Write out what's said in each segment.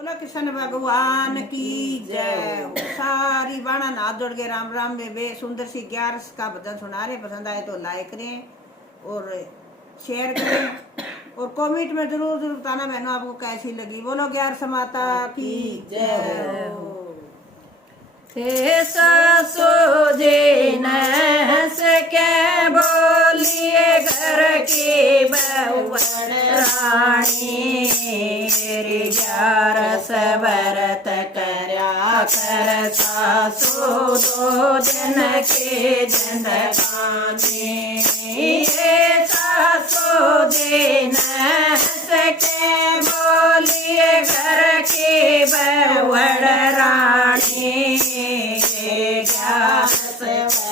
बोलो कृष्ण भगवान की जय। सारी बाणा हाथ जोड़ के राम राम में वे सुंदर सी 11 का भजन सुना रहे। पसंद आए तो लाइक करें और शेयर करें और कमेंट में जरूर जरूर बताना बहनों आपको कैसी लगी। बोलो 11 माता की जय हो। सासो जी के बोलिए घर की बहुवन रानी 11 व्रत करया कर सासो 2 दिन के जिंदगानी सासो जी के बोलिए घर की बहुवन रानी 11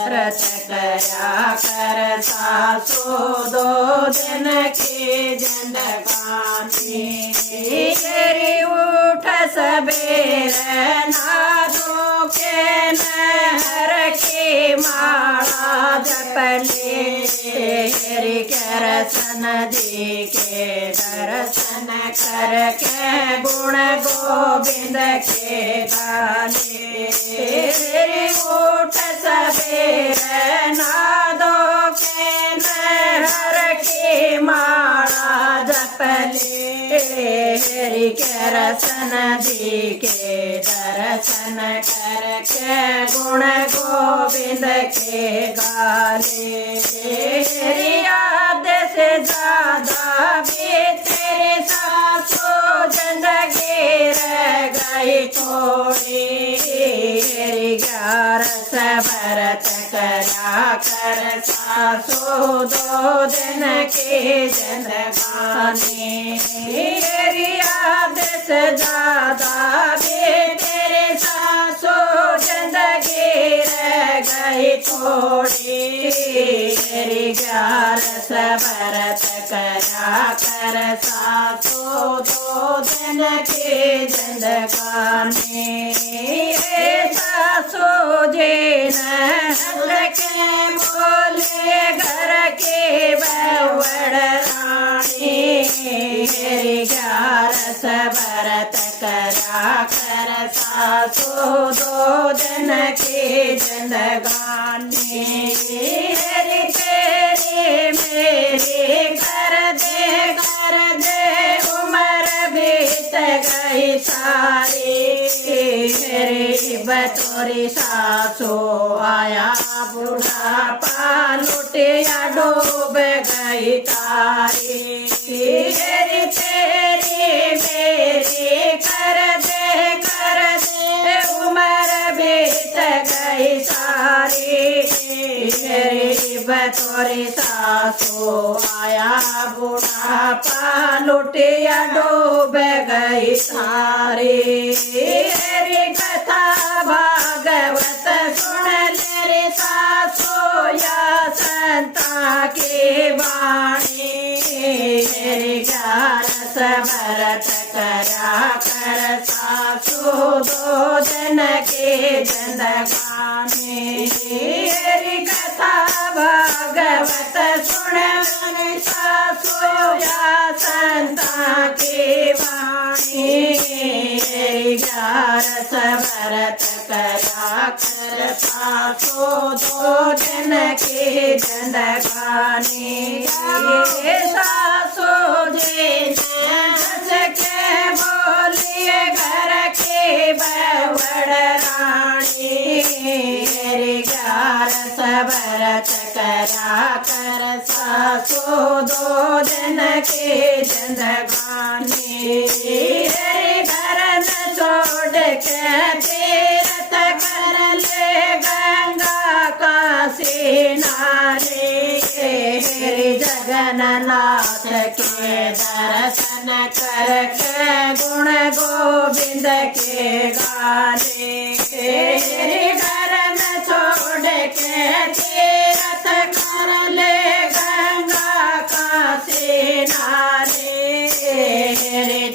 व्रत करया कर सासो 2 दिन की जिंदगानी उठ सबेरे नादों के नहर की माला जपले कृष्ण जी के दर्शन करके गुण गोविंद के गाने उठ सबेरे नादों के नहर की माला जपले कृष्ण जी के दर्शन करके गुण गोविंद के गाने याद से ज्यादा भी तेरी सासो जिंदगी रह गई थोड़ी 11 व्रत करया कर सासो 2 दिन की जिंदगानी याद से ज्यादा भी तेरे सासो जिंदगी रह गई थोड़ी 11 व्रत करया कर सासो 2 दिन की जिंदगानी सासो जी के बोले घर के बहुवन रानी 11 व्रत करया कर सासो 2 दिन की जिंदगानी तेरी मेरी कर दे उम्र बीत गई सारी बतौरी सासो आया बुढ़ापा लुटिया डूब गई तारी तेरी मेरी कर दे उम्र बीत गई सारी बतौरी सासो आया बुढ़ापा लुटिया डूब गई सारी कथा भागवत सुन ले सासो या संता की वाणी 11 व्रत करया कर सासो 2 दिन की जिंदगानी कथा भागवत सुन सासो या संता की वाणी 11 व्रत करया कर सासो 2 दिन की जिंदगानी सासो जी के बोलिए घर की बहुवन रानी 11 व्रत करया कर सासो 2 दिन की जिंदगानी घर न छोड़ के तीर्थ कर ले गंगा काशी नारे जगन्नाथ के दर्शन करके गुण गोविंद के गाने घर न छोड़ के तीर्थ कर ले गंगा काशी नारे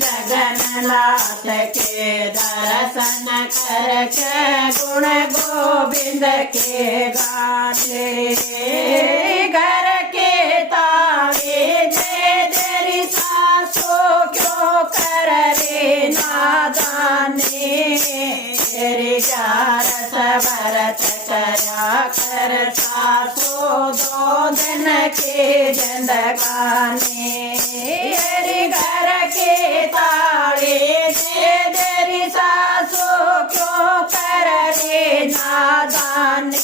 जगन्नाथ के दर्शन करके गुण गोविंद के गाने घर के तावे दे तेरी सासो क्यों कर रे नाद नादानी तेरी ग्यार सवरत करया कर सासू दो दिन की जिंदगानी तेरी घर की ताड़ी दे तेरी सासू क्यों कर रे नादानी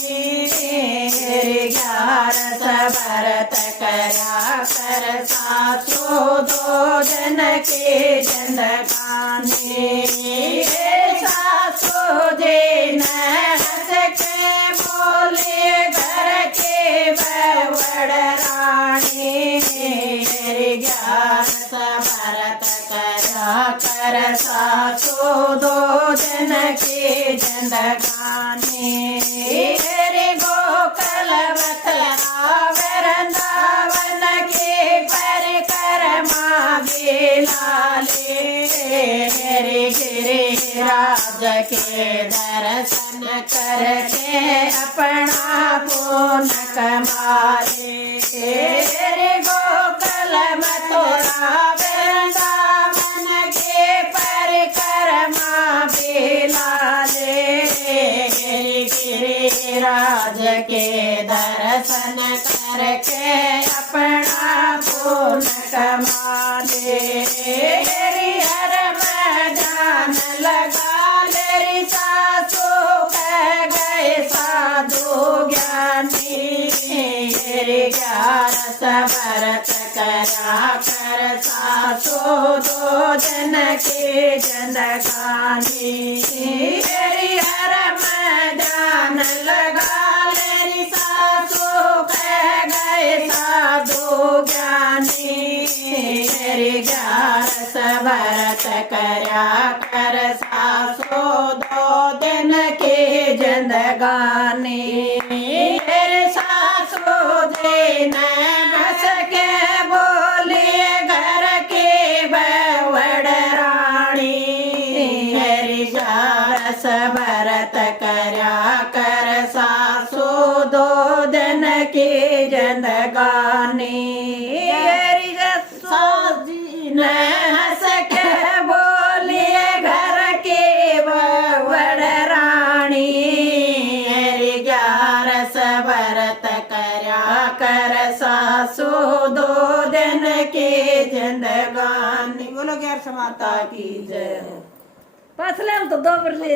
तेरी ग्यार सवरत करया कर सासू दो दिन की जिंदगानी सासू जी ने हंस के बोले घर के बड़ रानी मेरी ज्ञान समरत करा कर सासू दो दिन की जिंदगानी मेरी गोकल बतरा वृंदावन के परिक्रमा बिलाले मेरे गिरिराज के दर्शन करके अपना पूर्ण कमाले तेरे गोकल मथुरा वृंदावन के परिक्रमा बिलाले गिरिराज के दर्शन करके अपना पूर्ण कमाले हर मैदान लगा लेरी सासू कह गए साधु ज्ञानी ग्यार समरत करा कर सासू दो दिन की जिंदगानी हर मैदान लगा लेरी सासू कह गए साधु ज्ञानी ग्यार समरत करया कर सासू दो दिन की जिंदगानी सासू जी ने बस के बोलिए घर की बड़ रानी हरि ग्यार समरत करया कर सासू दो दिन की जिंदगानी जी ने हंस के बोलिए घर की बड़ रानी हरि ग्यार समरत करया कर सासू दो दिन की जिंदगानी बोलो 11 माता की जय। पाथले हम तो दो बरले